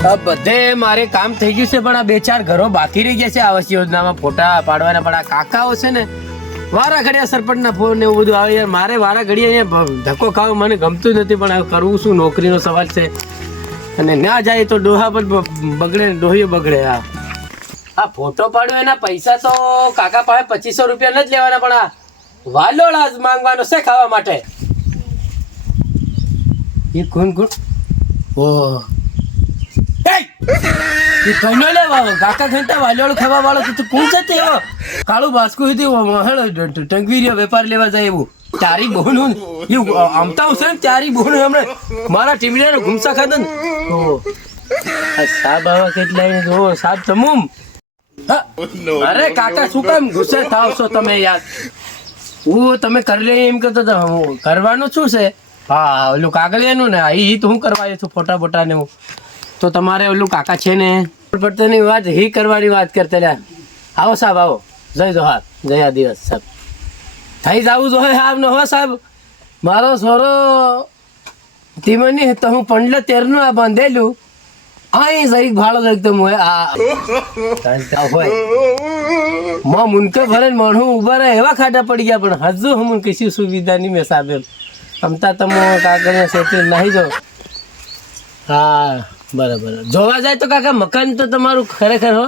બધે મારે કામ થઈ ગયું છે, પણ આ 2-4 ઘરો બાકી રહી ગયા છે આવાસ યોજનામાં ફોટા પાડવાના. પણ આ કાકાઓ છે ને વારા ઘડિયા સરપંચના ફોન ને એવું બધું આવે યાર. મારે વારા ઘડિયા અહીંયા ધક્કો ખાવો મને ગમતું નથી, પણ હવે કરવું શું? નોકરીનો સવાલ છે, અને ના જાય તો ડોહા પર બગડે, ડોહીઓ બગડે. આ ફોટો પાડ્યો એના પૈસા તો કાકા પાસે 2500 રૂપિયા નથી લેવાના, પણ આ વાલોળા જ માંગવાનો છે ખાવા માટે. એ કોણ કોણ? ઓહ કનો લેવા કાકા ઘંટા વાલોળ ખાવા વાળો તો કોણ છે તે? કાળું બાસ્કુ હતી ટંગવી રહ્યો વેપાર લેવા જાય એવું. તારી બહુ નું આમતા છે ને, તારી બહુ હમણાં મારા ટીમડીનો ઘૂમસા ખાધો ને. સાબ આવા કેટલાય જો સાબ તમુમ. અરે કાકા શું કામ ગુસ્સે થાવ છો તમે યાર? હું તમે કરી લે એમ કહેતો તો કરવાનું શું છે? હા ઓલું કાગળિયાનું ને એ તો હું કરવા આવ્યો છું ફોટા બોટા ને હું. તો તમારે ઓલું કાકા છે ને પડતરની વાત હી કરવાની વાત કરતા લ્યા. આવો સાહેબ આવો. જય જોહાર, જય આદિવાસ સાહેબ. થઈ જવું જોઈએ સાહેબ ને. હો સાહેબ મારો સોરો તીમની તો હું 15-13 આ બાંધેલું અહીં જરીક ભાડો એકદમ હોય મુનકે ભરે મણું ઉભા રહે એવા ખાડા પડી ગયા, પણ હજુ હું કશી સુવિધા નહીં મેં સાહેબ એમ અમતા તમે કાગળ સેટી નહીં જો. હા બરાબર. જોવા જાય તો કાકા મકાન તો તમારું ખરેખર હો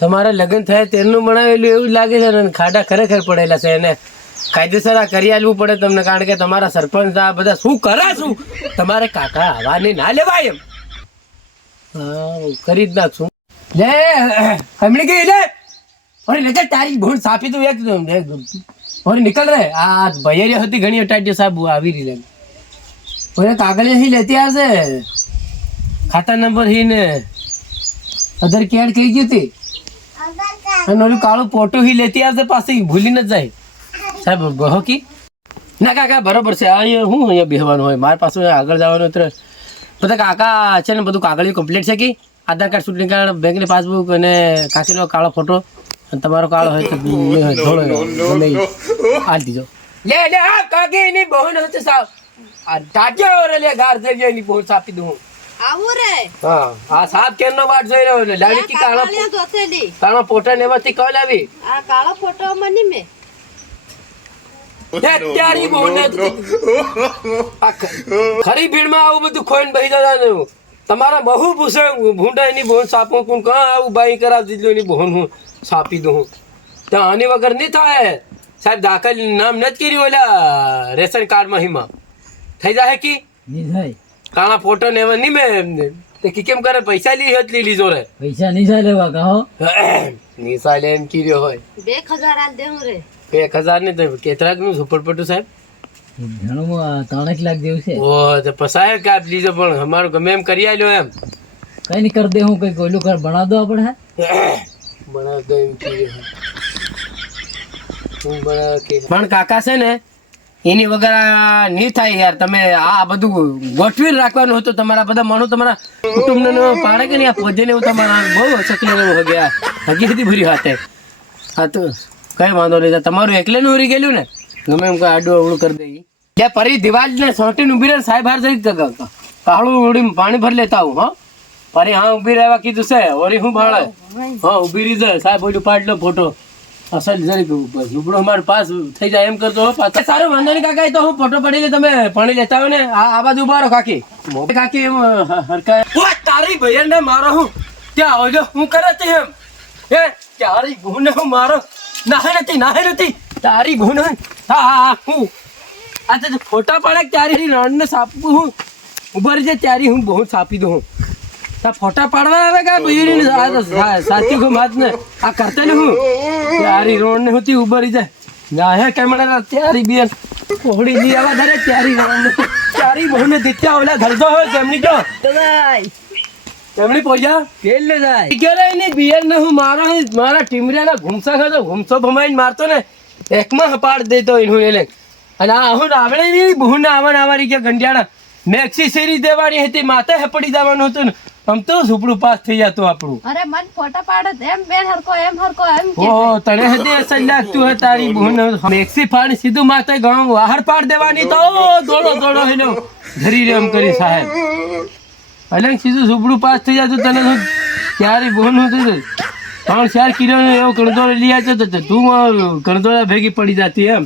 તમારે લગ્ન થયા તેનું બનાવેલું એવું લાગે છે ને. ખાડા ખરેખર પડેલા છે, એને કાયદેસર આ કરી આલવું પડે તમને, કારણ કે તમારા સરપંચ આ બધા શું કરે શું તમારે કાકા હવાની ના લેવાય એમ. હા કરી જ નાખશું. લે હમણી ગઈ લે અરે લે તારી ભૂણ સાપી તું એક અરે નીકળ રે. આ ભૈયા હતી ઘણી અટાડી સાહેબ આવી રહી લે. કાગળ હી લેતી આવશે, ખાતા નંબર હી ને અધર કેડ કઈ ગઈ હતી, અને ઓલું કાળું પોટો હી લેતી આવશે પાછી ભૂલી ન જાય સાહેબ. બહો કી ના કાકા બરોબર છે. અહીંયા હું અહીંયા બેહવાનું હોય મારી પાસે આગળ જવાનું એટલે બધા કાકા છે ને બધું કાગળિયું કમ્પ્લીટ છે કે આધાર કાર્ડ, ચૂંટણી કાર્ડ, બેંકની પાસબુક અને કાકીનો કાળો ફોટો અને તમારો કાળો હોય તો આ દીજો. લે લે આ કાકી એની બહન હશે સાહેબ આ ટાટ્યો રે લે ગાર દેજો એની બહુ સાપી દઉં. આવું રે હા આ સાપ કેનો વાટ જોઈ રહ્યો ને લાડી કી કાળો ફોટો ને એમાંથી કોલ આવી આ કાળો ફોટો મની મે ત્યારી બોને ખરી ભીડમાં આવું બધું ખોઈને બેહી જતા ને. તમારા બહુ પૂછે ભૂંડા એની બોન સાપો કોણ કાં આવું બાઈ કરાવી દીધું એની બોન હું સાપી દઉં તો આની વગર નહીં થાય સાહેબ. દાખલ નામ નથી કર્યું ઓલા રેશન કાર્ડમાં હિમાં થઈ જાય કી નહીં થાય. કાળા ફોટો ને એમાં નહીં મેં તે કેમ કરે પૈસા લઈ લીધો રે પૈસા નહીં ચાલે કાકા નિશાલે એમ કીધો હોય 2000 આલ દેવું રે. 1000 ને તો કેટલાક નું ઝુંપડપટ્ટું સાહેબ ઘણું 3 લાખ જેવું છે. ઓ તો પસાય કાપ લીધો પણ અમારું ગમે એમ કરી આલ્યો એમ. કઈ નહીં કરી દે હું કઈ ઓલું ઘર બના દો આપણે. બનાવ દો એમ કીધું પણ કાકા છે ને એની વગર નહીં થાય યાર. તમે આ બધું ગોઠવી રાખવાનું હતું. તમારા બધા માણો તમારા કુટુંબ ને પાડે કે નહીં આ પોજે ને એવું તમારા બહુ શકલે હો ગયા હજી સુધી ભૂરી હાથે. હા તો કઈ વાંધો નહીં, તમારું એકલે નું ઉરી ગયેલું ને ગમે એમ કઈ આડું અવળું કરી દઈ. એટલે ફરી દિવાલ ને સોટી ઉભી રહે સાહેબ હાર જઈ કાળું ઉડી પાણી ભરી લેતા આવું. હા ફરી હા ઉભી રહેવા કીધું છે ઓરી હું ભાડે હા ઉભી રહી જાય સાહેબ ઓલું પાડ લો ફોટો અસલ જરી લુગડો અમારે પાસ થઈ જાય એમ કરતો સારું વાંધો નહીં કાકા. તો હું ફોટો પડી લે તમે પાણી લેતા હોય ને આ બાજુ ઉભા રહો કાકી કાકી એમ હરકાય તારી ભૈયા ને મારો હું ત્યાં આવજો હું કરે છે એમ એ તારી ગુને હું મારો નાહે નથી તારી ગુને હા હા હું આ તો ફોટા પાડે ત્યારે રણ ને સાપું હું ઉભા રહી જાય ત્યારે હું બહુ સાપી દઉં. ફોટા પાડવા આવે કે સાચી કો વાત ને આ કરતા ને હું ત્યારે રોડ ને હોતી ઉભા રહી જાય ના હે કેમેરા ત્યારે બેન કોહડી ની આવા ધરે ત્યારે બહુ ને દીત્યા ઓલા ધરતો હોય તેમની જો તેમની પોજા કેલ ને જાય કે રે ની બિયર ને હું મારા ટીમરિયાના ઘૂમસા ખાતો ઘૂમસો ભમાઈને મારતો ને એકમાં હપાડ દેતો એનું લે. અને આ હું આવડે ની બહુ ને આવાની કે ગંડિયાણા મેક્સી શેરી દેવાની હતી માથે હપડી દેવાનું હતું ને આમ તો ઝૂપડું પાસ થઈ જતું આપણું. અરે મન ફોટા પાડત એમ બેન હરકો એમ ઓ તને હતી અસલ લાગતું હે તારી બહુને મેક્સી ફાડી સીધું માથે ગામ બહાર પાડ દેવાની તો દોડો હેલો ધરી રે એમ કરી સાહેબ. એટલે સીધું સુપડું પાસ થઈ જતું તને શું ક્યારે બોનું હતું 3-4 કિલો એવો કણદોળો લઈ આવતો તો તું કણદોળા ભેગી પડી જતી એમ